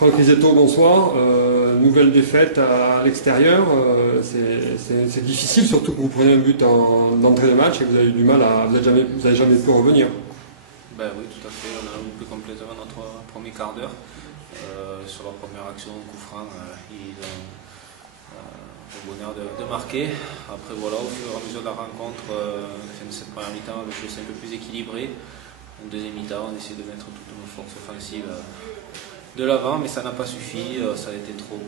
Franck Lisetto, bonsoir. Nouvelle défaite à l'extérieur. C'est difficile, surtout que vous prenez un but d'entrée de match et que vous avez eu du mal à. Vous n'avez jamais pu revenir. Ben oui, tout à fait. On a loupé complètement notre premier quart d'heure. Sur la première action, coup franc, ils ont le bonheur de marquer. Après, voilà, au fur et à mesure de la rencontre, fin de cette première mi-temps, le jeu s'est un peu plus équilibré. En deuxième mi-temps, on essaie de mettre toutes nos forces offensives de l'avant, mais ça n'a pas suffi. Ça a été trop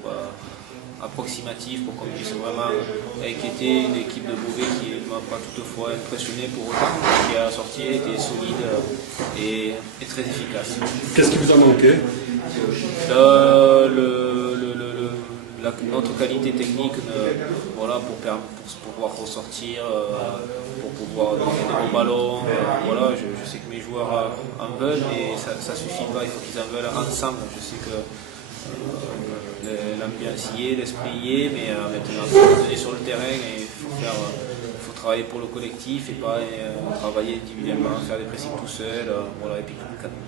approximatif pour qu'on puisse vraiment inquiéter une équipe de Beauvais qui ne m'a pas toutefois impressionné pour autant, qui a sorti, était solide et très efficace. Qu'est-ce qui vous a manqué? Notre qualité technique voilà, pour pouvoir ressortir, pour pouvoir donner des bons ballons. Voilà, je sais que mes joueurs en veulent, mais ça ne suffit pas, il faut qu'ils en veulent ensemble. Je sais que l'ambiance y est, l'esprit y est, mais maintenant il faut donner sur le terrain et il faut travailler pour le collectif et pas travailler individuellement, faire des pressings tout seul. Voilà. Et puis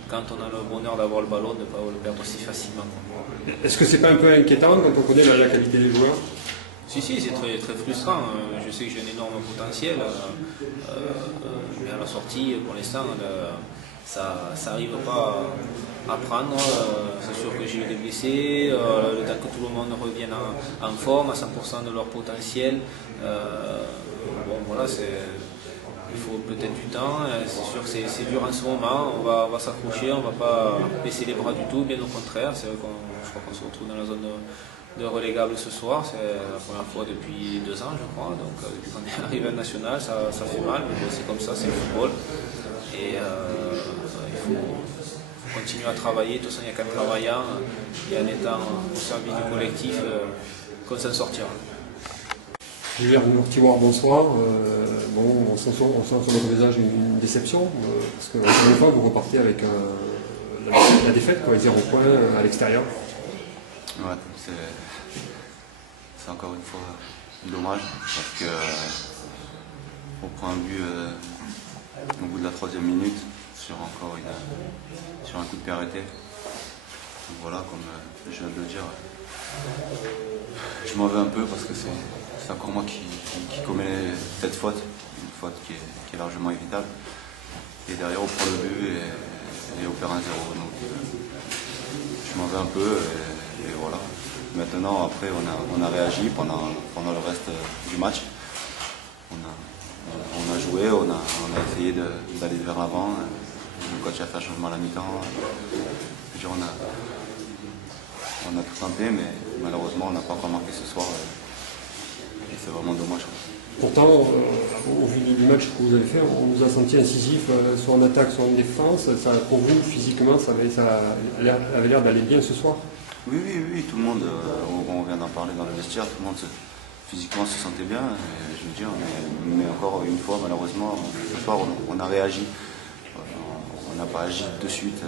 quand on a le bonheur d'avoir le ballon, de ne pas le perdre aussi facilement. Est-ce que c'est pas un peu inquiétant quand on connaît la qualité des joueurs? Si, c'est très, très frustrant. Je sais que j'ai un énorme potentiel, mais à la sortie, pour l'instant, ça n'arrive pas à prendre. C'est sûr que j'ai eu des blessés, le temps que tout le monde revienne en forme, à 100% de leur potentiel. Bon, voilà, il faut peut-être du temps. C'est sûr que c'est dur en ce moment. On va s'accrocher, on ne va pas baisser les bras du tout, bien au contraire. C'est vrai je crois qu'on se retrouve dans la zone de relégable ce soir. C'est la première fois depuis 2 ans, je crois. Donc, depuis qu'on est arrivé en national, ça fait mal, mais bon, c'est comme ça, c'est le football. Et il faut continuer à travailler. De toute façon, il n'y a qu'en travaillant et en étant au service du collectif qu'on s'en sortira. Julien Mourtiwar, bonsoir. On sent sur votre visage une déception, parce que encore une fois, vous repartez avec la défaite, 0 points à l'extérieur. Ouais, c'est encore une fois dommage, parce que on prend un but au bout de la 3e minute sur un coup de pied arrêté. Donc voilà, comme je viens de le dire, je m'en veux un peu parce que c'est encore moi qui commet cette faute, une faute qui est largement évitable. Et derrière on prend le but et on perd 1-0. Donc je m'en veux un peu et voilà. Maintenant après on a réagi pendant le reste du match. On a joué, on a essayé d'aller vers l'avant. Le coach a fait un changement à la mi-temps. On a tout tenté, mais malheureusement on n'a pas encore marqué ce soir. Et c'est vraiment dommage. Pourtant, au vu du match que vous avez fait, on nous a senti incisif, soit en attaque, soit en défense. Pour vous, physiquement, ça avait l'air d'aller bien ce soir? Oui, tout le monde, on vient d'en parler dans le vestiaire, tout le monde physiquement se sentait bien, je veux dire, mais encore une fois, malheureusement, ce soir, on a réagi. On n'a pas agi de suite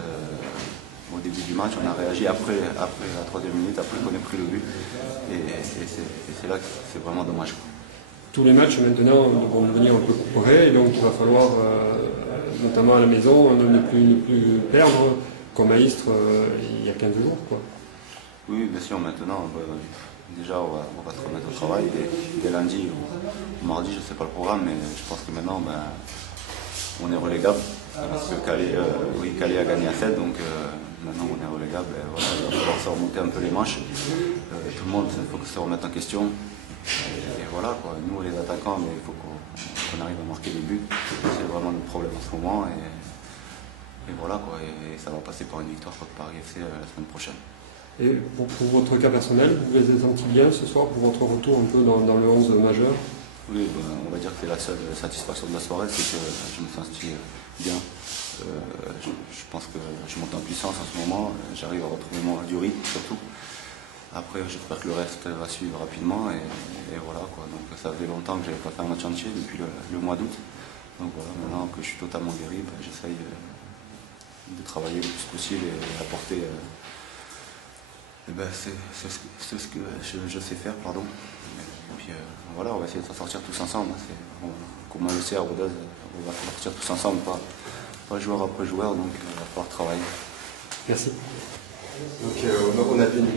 au début du match, on a réagi après la 3e minute, après qu'on ait pris le but, et c'est là que c'est vraiment dommage. Tous les matchs maintenant vont devenir un peu couperés, donc il va falloir, notamment à la maison, ne plus perdre, comme à Istres il y a 15 jours. Oui, bien sûr, maintenant, déjà on va se remettre au travail dès lundi ou mardi, je ne sais pas le programme, mais je pense que maintenant on est relégable, parce que Calais a gagné à 7, donc maintenant on est relégable, et voilà, il va falloir se remonter un peu les manches. Tout le monde, il faut que se remette en question. Et voilà, quoi. Nous les attaquants, mais il faut qu'on arrive à marquer des buts. C'est vraiment le problème en ce moment. Et voilà, quoi. Et ça va passer par une victoire contre Paris FC la semaine prochaine. Et pour votre cas personnel, vous les avez sentis bien ce soir pour votre retour un peu dans le 11 majeur? Oui, on va dire que c'est la seule satisfaction de la soirée, c'est que je me sens bien. Je pense que je monte en puissance en ce moment. J'arrive à retrouver du rythme surtout. Après, j'espère que le reste va suivre rapidement et voilà quoi. Donc ça faisait longtemps que je n'avais pas fait un match entier depuis le mois d'août. Donc voilà, maintenant que je suis totalement guéri, j'essaye de travailler le plus possible et apporter c'est ce que je sais faire, pardon. Et puis voilà, on va essayer de s'en sortir tous ensemble. Comme on le sait à Rodez, on va sortir tous ensemble, pas joueur après joueur, donc il va falloir travailler. Merci. Donc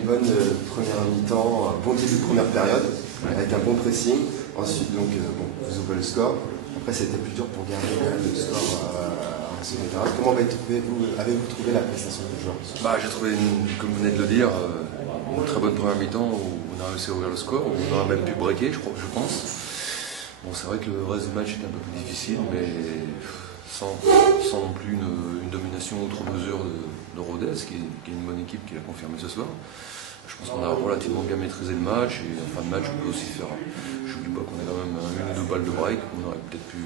bonne première mi-temps, un bon début de première période, avec un bon pressing. Ensuite, donc, vous ouvrez le score. Après, ça a été plus dur pour garder le score en seconde période. Comment avez-vous trouvé la prestation du joueur? J'ai trouvé, comme vous venez de le dire, une très bonne première mi-temps où on a réussi à ouvrir le score, où on a même pu breaker, je pense. Bon, c'est vrai que le reste du match était un peu plus difficile, mais sans non plus une domination outre mesure de Rodez, qui est une bonne équipe qui l'a confirmé ce soir. Je pense qu'on a relativement bien maîtrisé le match, et en fin de match, on peut aussi faire. Je n'oublie pas qu'on a quand même une ou deux balles de break, on aurait peut-être pu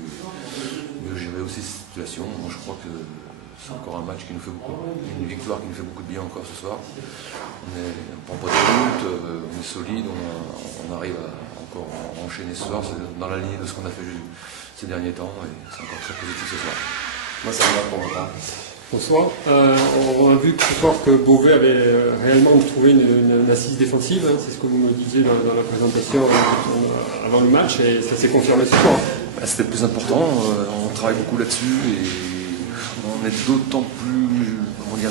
mieux gérer aussi cette situation. Moi, je crois que c'est encore un match qui nous fait beaucoup, une victoire qui nous fait beaucoup de bien encore ce soir. On ne prend pas de doute, on est solide, on arrive à encore enchaîner ce soir. C'est dans la lignée de ce qu'on a fait ces derniers temps, et c'est encore très positif ce soir. Moi, ça me va pour moi. Bonsoir. On a vu ce soir que Beauvais avait réellement trouvé une assise défensive, hein, c'est ce que vous me disiez dans la présentation avant le match, et ça s'est confirmé ce soir. C'était le plus important, on travaille beaucoup là-dessus, et on est d'autant plus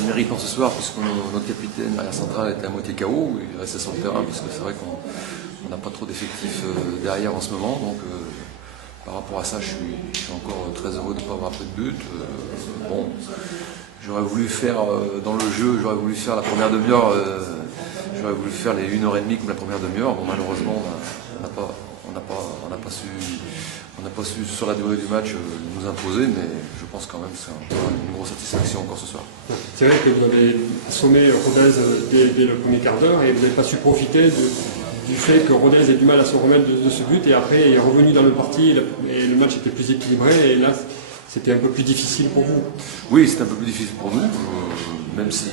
méritant ce soir, puisque notre capitaine arrière central était à moitié KO, il restait sur le terrain, puisque c'est vrai qu'on n'a pas trop d'effectifs derrière en ce moment, donc par rapport à ça, je suis encore très heureux de ne pas avoir pris de but. J'aurais voulu faire dans le jeu, j'aurais voulu faire la première demi-heure, j'aurais voulu faire les 1h30 comme la première demi-heure. Bon, malheureusement, on n'a pas su sur la durée du match nous imposer, mais je pense quand même que c'est une grosse satisfaction encore ce soir. C'est vrai que vous avez assommé Rodez dès le premier quart d'heure, et vous n'avez pas su profiter du fait que Rodez ait du mal à se remettre de ce but, et après il est revenu dans le parti et le match était plus équilibré, et là c'était un peu plus difficile pour vous. Oui, c'était un peu plus difficile pour nous, même si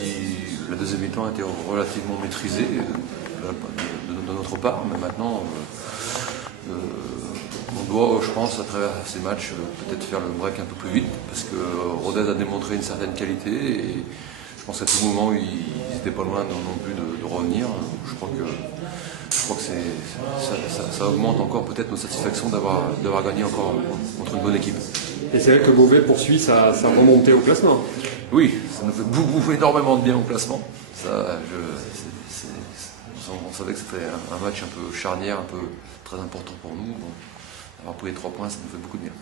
la deuxième mi-temps était relativement maîtrisée de notre part, mais maintenant on doit, je pense, à travers ces matchs, peut-être faire le break un peu plus vite, parce que Rodez a démontré une certaine qualité, et je pense qu'à tout moment ils n'étaient pas loin non plus de revenir. Je crois que ça augmente encore peut-être notre satisfaction d'avoir gagné encore contre une bonne équipe. Et c'est vrai que Beauvais poursuit sa remontée au classement. Oui, ça nous fait énormément de bien au classement. On savait que c'était un match un peu charnière, un peu très important pour nous. Avoir pris les 3 points, ça nous fait beaucoup de bien.